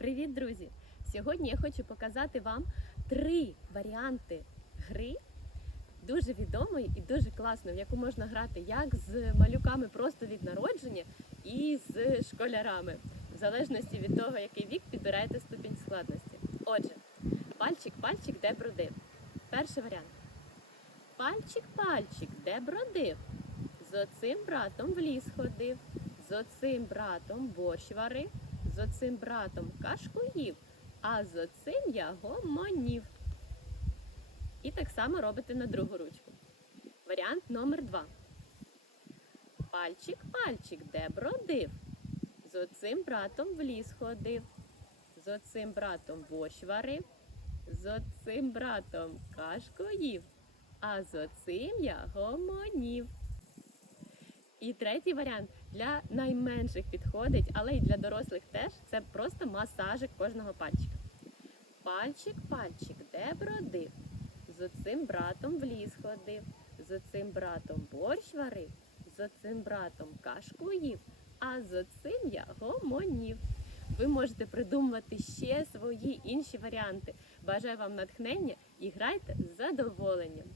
Привіт, друзі! Сьогодні я хочу показати вам три варіанти гри, дуже відомої і дуже класної, в яку можна грати як з малюками просто від народження і з школярами, в залежності від того, який вік підбираєте ступінь складності. Отже, пальчик, пальчик, де бродив. Перший варіант. Пальчик, пальчик, де бродив. З оцим братом в ліс ходив, з оцим братом борщ варив, з оцим братом кашку їв, а з оцим я гомонів. І так само робите на другу ручку. Варіант номер два. Пальчик, пальчик, де бродив. З оцим братом в ліс ходив, з оцим братом борщ варив, з оцим братом кашку їв, а з оцим я гомонів. І третій варіант для найменших підходить, але й для дорослих теж це просто масажик кожного пальчика. Пальчик, пальчик, де бродив? З оцим братом в ліс ходив, з оцим братом борщ варив, з оцим братом кашку їв, а з оцим я гомонів. Ви можете придумувати ще свої інші варіанти. Бажаю вам натхнення і грайте з задоволенням.